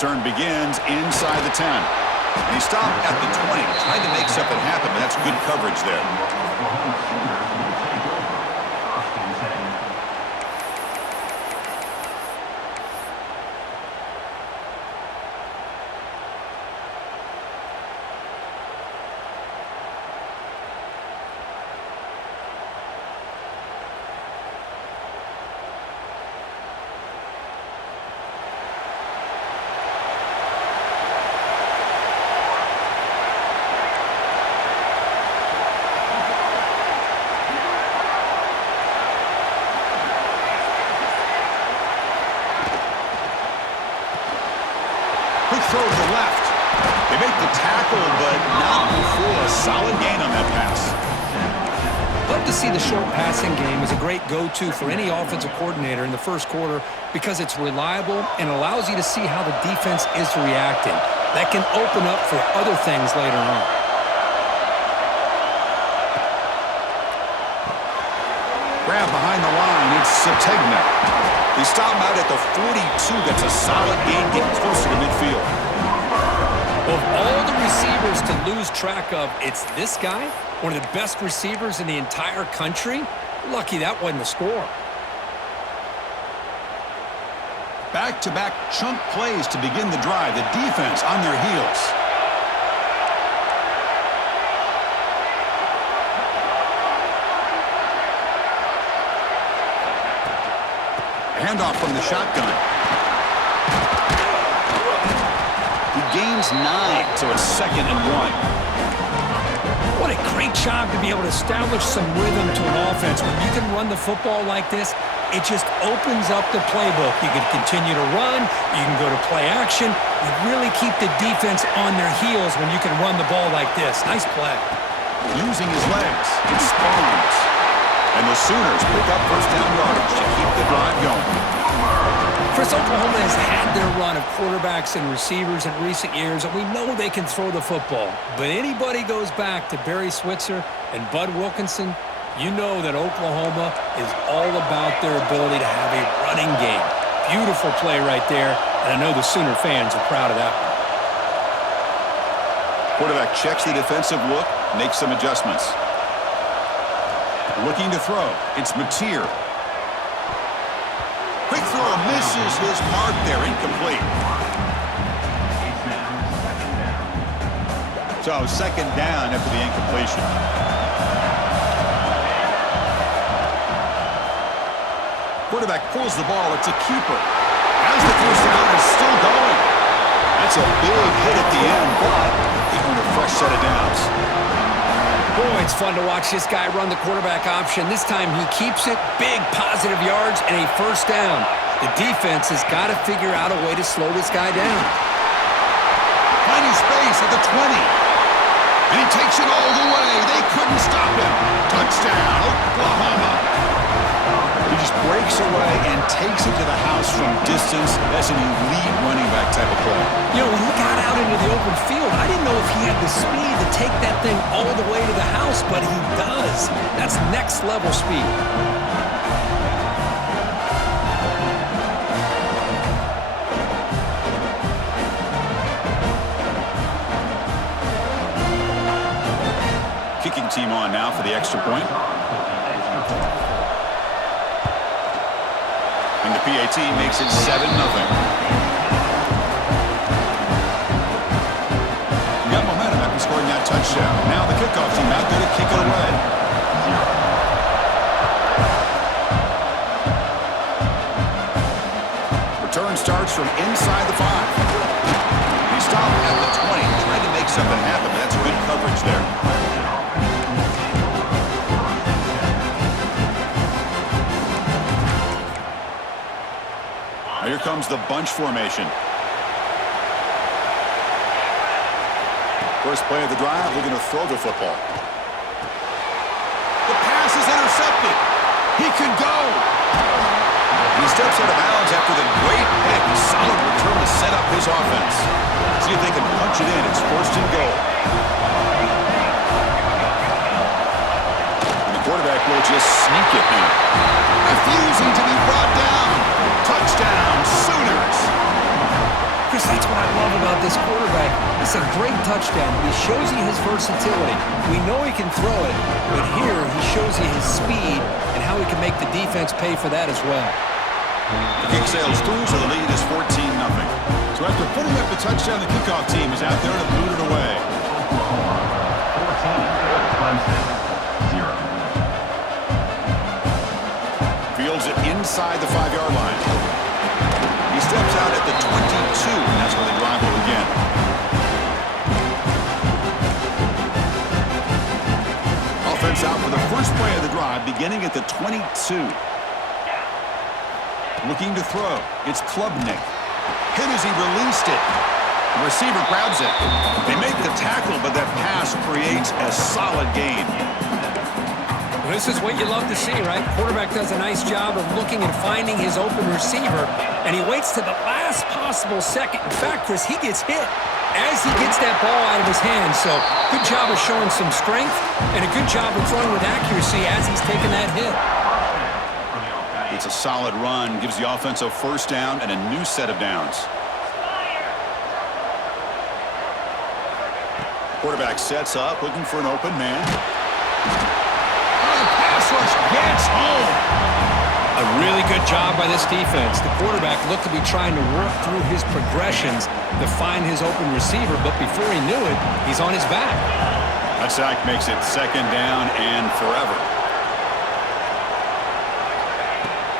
return begins inside the 10. And he stopped at the 20, trying to make something happen, but that's good coverage there. Quick throw to the left. They make the tackle, but not before a solid gain on that pass. Love to see the short passing game as a great go-to for any offensive coordinator in the first quarter because it's reliable and allows you to see how the defense is reacting. That can open up for other things later on. Grab behind the line. It's Sategna. They stop him out at the 42. That's a solid gain, getting closer to midfield. Of all the receivers to lose track of, it's this guy, one of the best receivers in the entire country. Lucky that wasn't the score. Back-to-back chunk plays to begin the drive. The defense on their heels. Handoff from the shotgun. He gains 9, so it's 2nd and 1. What a great job to be able to establish some rhythm to an offense. When you can run the football like this, it just opens up the playbook. You can continue to run. You can go to play action. You really keep the defense on their heels when you can run the ball like this. Nice play. Using his legs, it spawns. And the Sooners pick up first down yards to keep the drive going. First, Oklahoma has had their run of quarterbacks and receivers in recent years, and we know they can throw the football. But anybody goes back to Barry Switzer and Bud Wilkinson, you know that Oklahoma is all about their ability to have a running game. Beautiful play right there, and I know the Sooner fans are proud of that one. Quarterback checks the defensive look, makes some adjustments. Looking to throw. It's Mateer. Quick throw misses his mark there. Incomplete. So 2nd down after the incompletion. Quarterback pulls the ball. It's a keeper. As the first down is still going. That's a big hit at the end, but even a fresh set of downs. Boy, it's fun to watch this guy run the quarterback option. This time he keeps it, big positive yards, and a first down. The defense has got to figure out a way to slow this guy down. Finding space at the 20. And he takes it all the way. They couldn't stop him. Touchdown, Oklahoma. He just breaks away and takes it to the house from distance. That's an elite running back type of play. You know, when he got out into the open field, I didn't know if he had the speed to take that thing all the way to the house, but he does. That's next level speed. Kicking team on now for the extra point. And the PAT makes it 7-0. Got momentum after scoring that touchdown. Now the kickoff team out there to kick it away. Return starts from inside the 5. He stopped at the 20, trying to make something happen, but that's good coverage there. Here comes the bunch formation. First play of the drive, we're going to throw the football. The pass is intercepted. He could go. He steps out of bounds after the great pick. A solid return to set up his offense. See if they can punch it in. It's 1st and goal. And the quarterback will just sneak it in. Refusing to be brought down. Touchdown, Sooners. Chris, that's what this quarterback. It's a great touchdown. He shows you his versatility. We know he can throw it, but here he shows you his speed and how he can make the defense pay for that as well. The kick sails through, so the lead is 14-0. So after putting up the touchdown, the kickoff team is out there to boot it away. 14, Clemson, 0. Fields it inside the 5-yard line. He steps out at the 22, and that's where the drive will begin. Offense out for the first play of the drive, beginning at the 22. Looking to throw. It's Klubnik. Hit as he released it. The receiver grabs it. They make the tackle, but that pass creates a solid gain. This is what you love to see, right? Quarterback does a nice job of looking and finding his open receiver, and he waits to the last possible second. In fact, Chris, he gets hit as he gets that ball out of his hand. So good job of showing some strength and a good job of throwing with accuracy as he's taking that hit. It's a solid run, gives the offense a first down and a new set of downs. Quarterback sets up, looking for an open man. Rush gets home. A really good job by this defense. The quarterback looked to be trying to work through his progressions to find his open receiver, but before he knew it, he's on his back. That sack makes it second down and forever.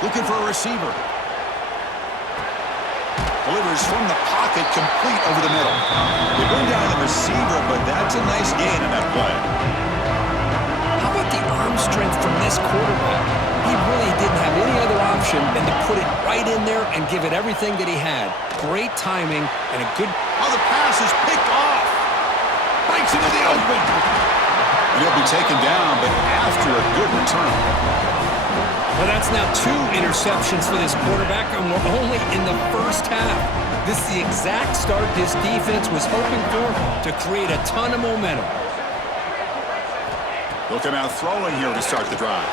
Looking for a receiver. Delivers from the pocket, complete over the middle. They bring down the receiver, but that's a nice gain in that play. How about the arm strength from this quarterback? He really didn't have any other option than to put it right in there and give it everything that he had. Great timing and a good... Oh, the pass is picked off. Bites into the open. And he'll be taken down, but after a good return. Well, that's now 2 interceptions for this quarterback, and we're only in the first half. This is the exact start this defense was hoping for to create a ton of momentum. They'll come out throwing here to start the drive.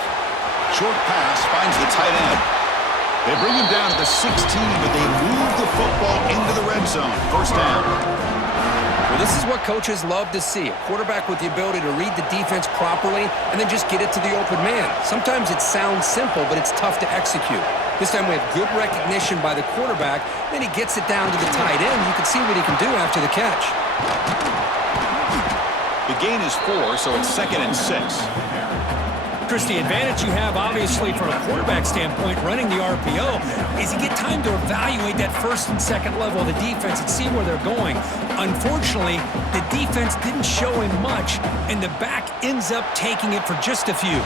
Short pass finds the tight end. They bring him down to the 16, but they move the football into the red zone. First down. Well, this is what coaches love to see. A quarterback with the ability to read the defense properly and then just get it to the open man. Sometimes it sounds simple, but it's tough to execute. This time we have good recognition by the quarterback. Then he gets it down to the tight end. You can see what he can do after the catch. The gain is 4, so it's 2nd and 6. Chris, the advantage you have, obviously, from a quarterback standpoint, running the RPO, is you get time to evaluate that first and second level of the defense and see where they're going. Unfortunately, the defense didn't show him much, and the back ends up taking it for just a few.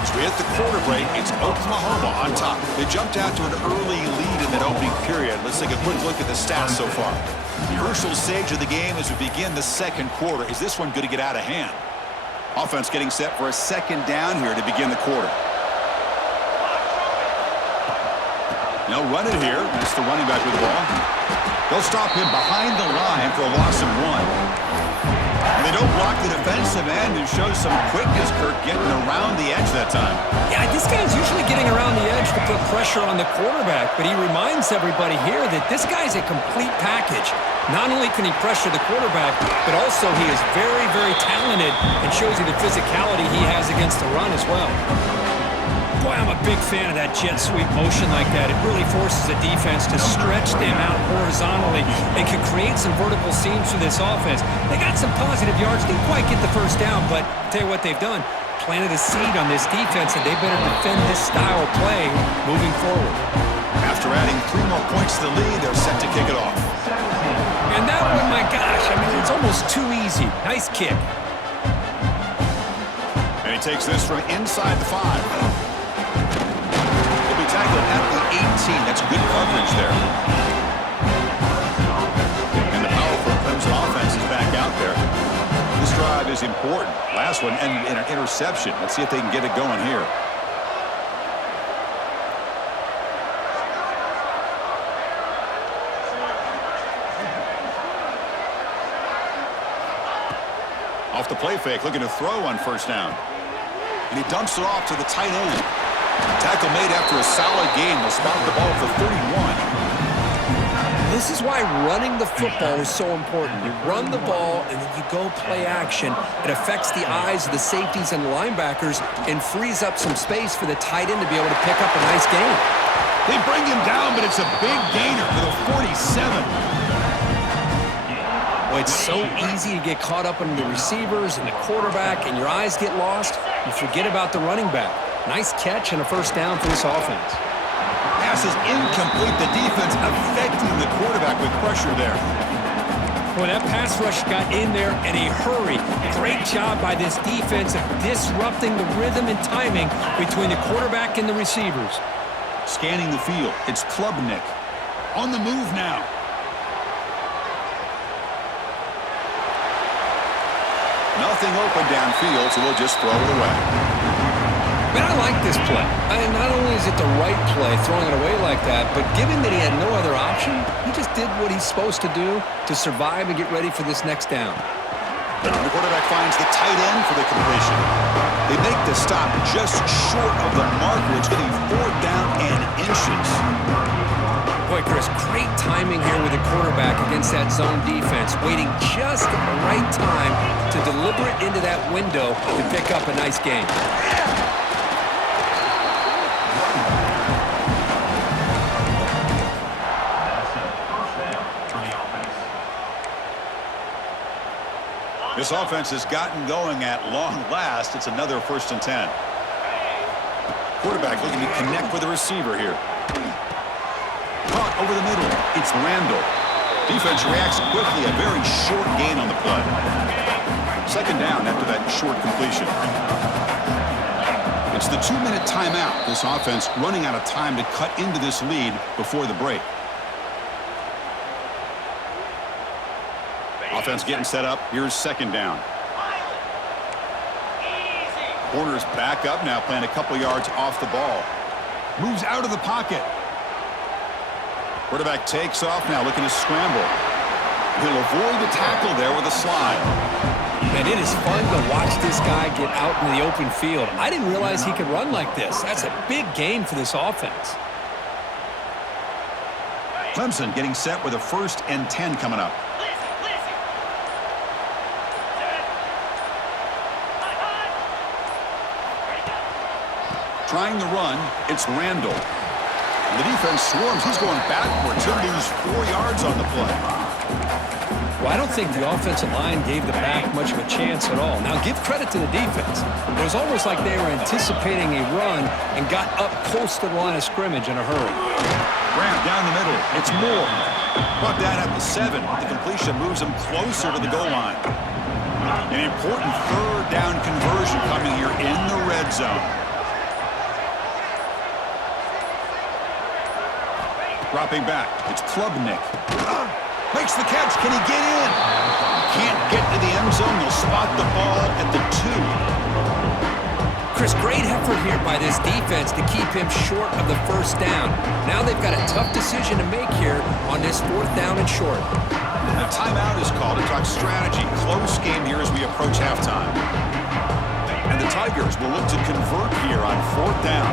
As we hit the quarter break, it's Oklahoma on top. They jumped out to an early lead in that opening period. Let's take a quick look at the stats so far. The crucial stage of the game as we begin the second quarter. Is this one going to get out of hand? Offense getting set for a second down here to begin the quarter. They'll run it here. That's the running back with the ball. They'll stop him behind the line for a loss of 1. And they don't block the defensive end and show some quickness, Kirk, getting around the edge that time. Yeah, this guy's usually getting around the edge to put pressure on the quarterback, but he reminds everybody here that this guy's a complete package. Not only can he pressure the quarterback, but also he is very, very talented and shows you the physicality he has against the run as well. Boy, I'm a big fan of that jet sweep motion like that. It really forces the defense to stretch them out horizontally and can create some vertical seams for this offense. They got some positive yards, didn't quite get the first down, but I'll tell you what they've done. Planted a seed on this defense, and they better defend this style of play moving forward. After adding 3 more points to the lead, they're set to kick it off. And that one, my gosh, I mean, it's almost too easy. Nice kick. And he takes this from inside the 5. Tackled at the 18. That's good coverage there. And the powerful Clemson offense is back out there. This drive is important. Last one and an interception. Let's see if they can get it going here. Off the play fake, looking to throw on first down. And he dumps it off to the tight end. Tackle made after a solid game. They'll spot the ball for 31. This is why running the football is so important. You run the ball, and then you go play action. It affects the eyes of the safeties and the linebackers and frees up some space for the tight end to be able to pick up a nice gain. They bring him down, but it's a big gainer for the 47. Well, it's so easy to get caught up in the receivers and the quarterback, and your eyes get lost. You forget about the running back. Nice catch and a first down for this offense. Pass is incomplete. The defense affecting the quarterback with pressure there. Well, that pass rush got in there in a hurry. Great job by this defense of disrupting the rhythm and timing between the quarterback and the receivers. Scanning the field, it's Klubnik. On the move now. Nothing open downfield, so we'll just throw it away. Man, I like this play. Not only is it the right play, throwing it away like that, but given that he had no other option, he just did what he's supposed to do to survive and get ready for this next down. The quarterback finds the tight end for the completion. They make the stop just short of the mark, which is getting 4th down and inches. Boy, Chris, great timing here with the quarterback against that zone defense, waiting just at the right time to deliver it into that window to pick up a nice gain. This offense has gotten going at long last. It's another 1st and 10. Quarterback looking to connect with the receiver here. Caught over the middle. It's Randall. Defense reacts quickly. A very short gain on the play. 2nd down after that short completion. It's the 2-minute timeout. This offense running out of time to cut into this lead before the break. Offense getting set up. Here's 2nd down. Corner's back up now, playing a couple yards off the ball. Moves out of the pocket. Quarterback takes off now, looking to scramble. He'll avoid the tackle there with a slide. Man, it is fun to watch this guy get out in the open field. I didn't realize he could run like this. That's a big gain for this offense. Clemson getting set with a 1st and 10 coming up. Trying the run, it's Randall. And the defense swarms. He's going backwards. He'll lose 4 yards on the play. Well, I don't think the offensive line gave the back much of a chance at all. Now, give credit to the defense. It was almost like they were anticipating a run and got up close to the line of scrimmage in a hurry. Graham down the middle. It's Moore. Brought down at the 7. The completion moves him closer to the goal line. An important 3rd down conversion coming here in the red zone. Dropping back, it's Klubnik. Makes the catch, can he get in? Can't get to the end zone, they'll spot the ball at the 2. Chris, great effort here by this defense to keep him short of the 1st down. Now they've got a tough decision to make here on this 4th down and short. A timeout is called to talk strategy. Close game here as we approach halftime. And the Tigers will look to convert here on 4th down.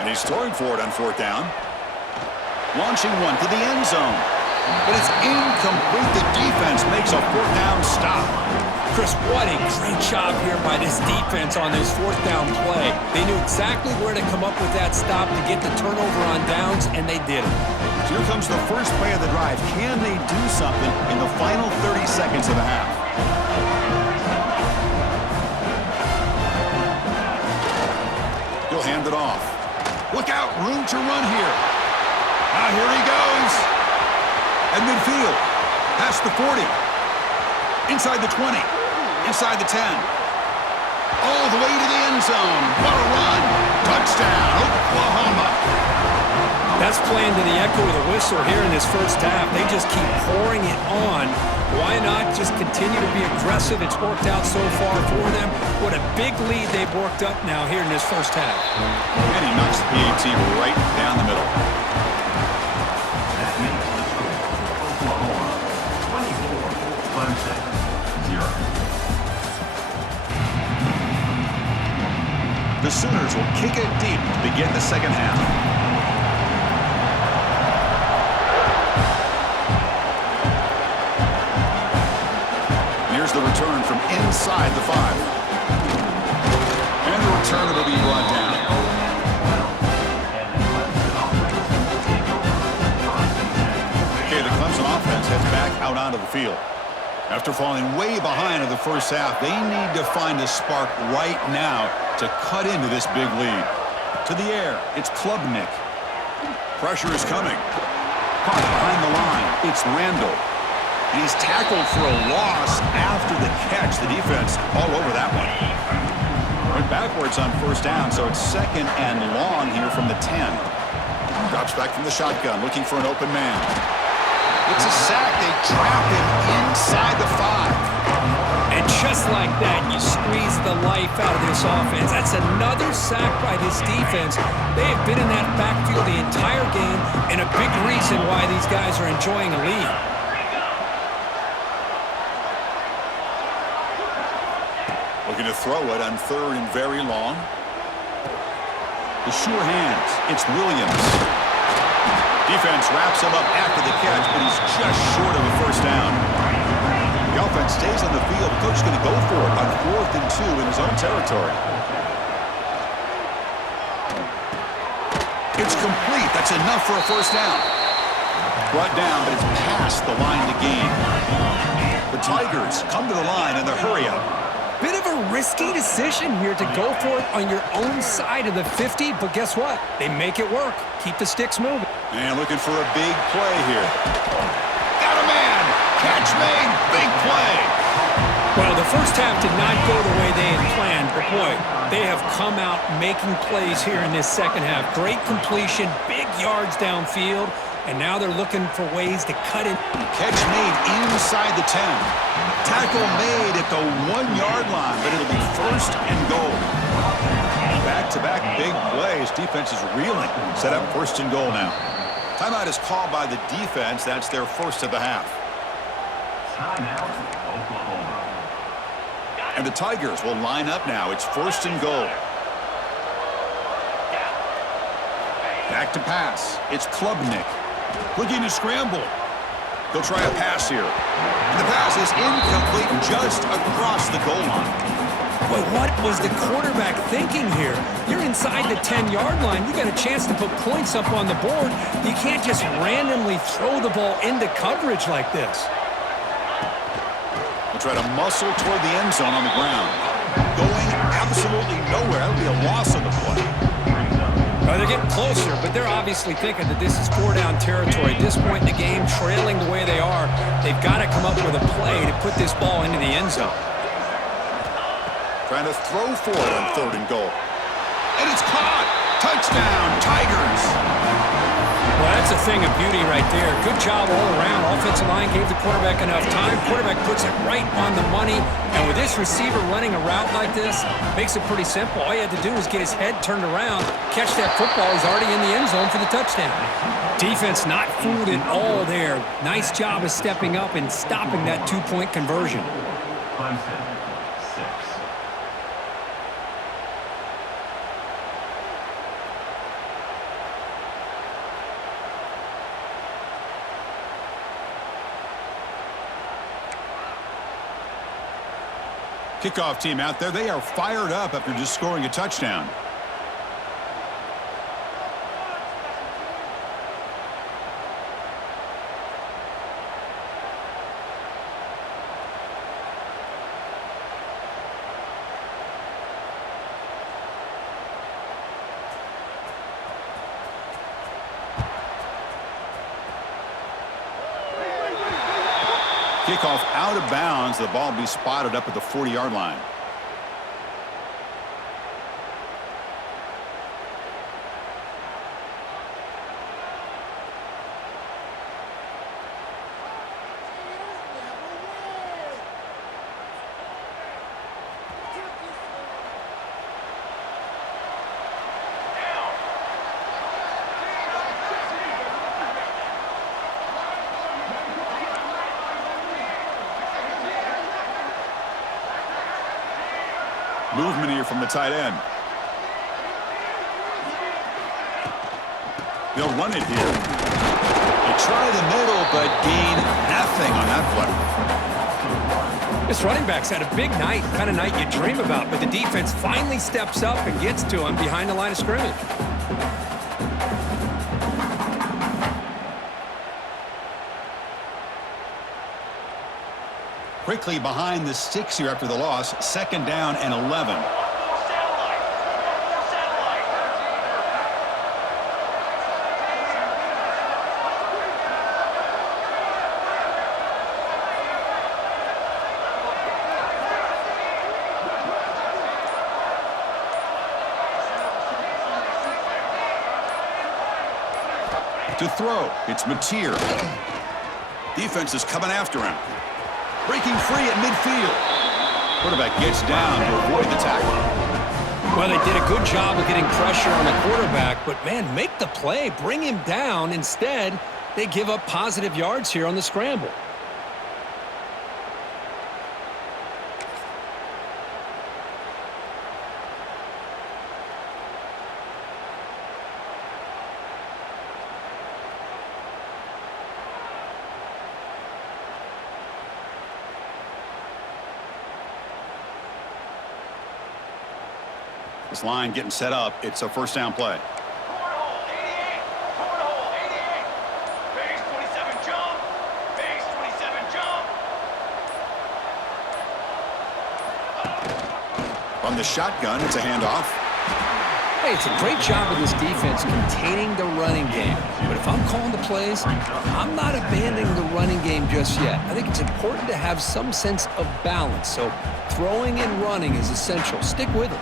And he's throwing for it on 4th down. Launching one to the end zone. But it's incomplete. The defense makes a 4th down stop. Chris, what a great job here by this defense on this 4th down play. They knew exactly where to come up with that stop to get the turnover on downs, and they did it. So here comes the first play of the drive. Can they do something in the final 30 seconds of the half? He'll hand it off. Look out, room to run here. Now here he goes. At midfield, past the 40. Inside the 20. Inside the 10. All the way to the end zone. What a run. Touchdown, Oklahoma. That's playing to the echo of the whistle here in this first half. They just keep pouring it on. Why not just continue to be aggressive? It's worked out so far for them. What a big lead they've worked up now here in this first half. And he knocks the PAT right down the middle. That makes the score Oklahoma 24, Clemson 0. the Sooners will kick it deep to begin the second half. Here's the return from inside the 5. And the return will be brought down. Okay, the Clemson offense heads back out onto the field. After falling way behind in the first half, they need to find a spark right now to cut into this big lead. To the air, it's Klubnik. Pressure is coming. Caught behind the line, it's Randall. And he's tackled for a loss after the catch. The defense all over that one. Went backwards on first down, so it's second and long here from the 10. Drops back from the shotgun, looking for an open man. It's a sack. They trap him inside the 5. And just like that, you squeeze the life out of this offense. That's another sack by this defense. They have been in that backfield the entire game, and a big reason why these guys are enjoying a lead. Looking to throw it on third and very long. The sure hands. It's Williams. Defense wraps him up after the catch, but he's just short of a first down. The offense stays on the field. The coach is going to go for it on 4th and 2 in his own territory. It's complete. That's enough for a first down. Brought down, but it's past the line to gain. The Tigers come to the line in the hurry up. Bit of a risky decision here to go for it on your own side of the 50, but guess what? They make it work. Keep the sticks moving. And looking for a big play here. Got a man! Catch made! Big play! Well, the first half did not go the way they had planned, but boy, they have come out making plays here in this second half. Great completion, big yards downfield, and now they're looking for ways to cut it. Catch made inside the 10. Tackle made at the 1-yard line, but it'll be first and goal. Back-to-back big plays. Defense is reeling. Set up first and goal now. Timeout is called by the defense. That's their first of the half. Timeout, Oklahoma. And the Tigers will line up now. It's first and goal. Back to pass. It's Klubnik. Looking to scramble. They'll try a pass here. And the pass is incomplete just across the goal line. Boy, what was the quarterback thinking here? You're inside the 10-yard line. You got a chance to put points up on the board. You can't just randomly throw the ball into coverage like this. We'll try to muscle toward the end zone on the ground. Going absolutely nowhere. That'll be a loss of the play. Well, they're getting closer, but they're obviously thinking that this is 4-down territory. At this point in the game, trailing the way they are, they've got to come up with a play to put this ball into the end zone. Trying to throw for it on third and goal. And it's caught! Touchdown, Tigers! Well, that's a thing of beauty right there. Good job all around. Offensive line gave the quarterback enough time. Quarterback puts it right on the money. And with this receiver running a route like this, makes it pretty simple. All you had to do was get his head turned around, catch that football. He's already in the end zone for the touchdown. Defense not fooled at all there. Nice job of stepping up and stopping that two-point conversion. Clemson, 6. Kickoff team out there. They are fired up after just scoring a touchdown. Kickoff out of bounds. The ball will be spotted up at the 40-yard line. Movement here from the tight end. They'll run it here. They try the middle, but gain nothing on that play. This running back's had a big night, kind of night you dream about, but the defense finally steps up and gets to him behind the line of scrimmage. Quickly behind the sticks here after the loss. 2nd down and 11. To throw, it's Mateer. Defense is coming after him. Breaking free at midfield. Quarterback gets down to avoid the tackle. Well, they did a good job of getting pressure on the quarterback, but, man, make the play. Bring him down. Instead, they give up positive yards here on the scramble. This line getting set up. It's a 1st down play. Cornhole, 88. Cornhole, 88. Base 27 jump. Base 27 jump. From the shotgun, it's a handoff. Hey, it's a great job of this defense containing the running game. But if I'm calling the plays, I'm not abandoning the running game just yet. I think it's important to have some sense of balance. So throwing and running is essential. Stick with it.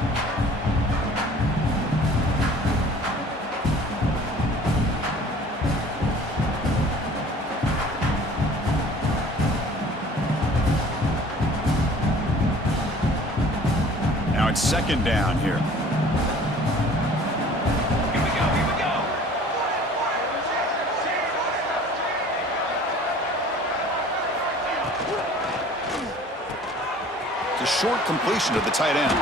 Now it's 2nd down here. Here we go, here we go. It's a short completion to the tight end.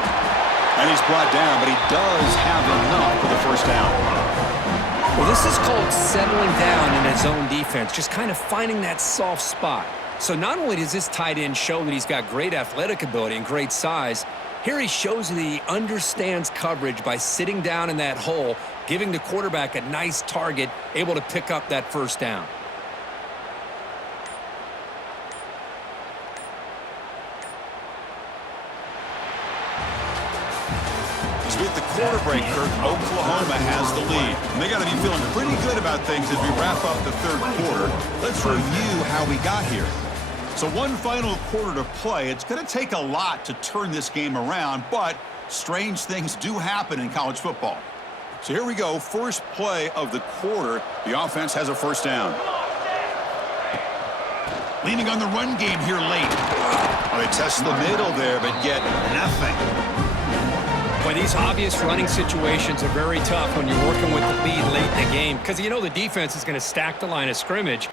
And he's brought down, but he does have enough for the 1st down. Well, this is called settling down in his own defense, just kind of finding that soft spot. So not only does this tight end show that he's got great athletic ability and great size, here he shows that he understands coverage by sitting down in that hole, giving the quarterback a nice target, able to pick up that 1st down. As we hit the quarter break, Kirk, Oklahoma has the lead. And they got to be feeling pretty good about things as we wrap up the 3rd quarter. Let's review how we got here. So one final quarter to play. It's going to take a lot to turn this game around, but strange things do happen in college football. So here we go, first play of the quarter. The offense has a 1st down. Leaning on the run game here late. Oh, they test the middle there, but get nothing. Boy, these obvious running situations are very tough when you're working with the lead late in the game because you know the defense is going to stack the line of scrimmage.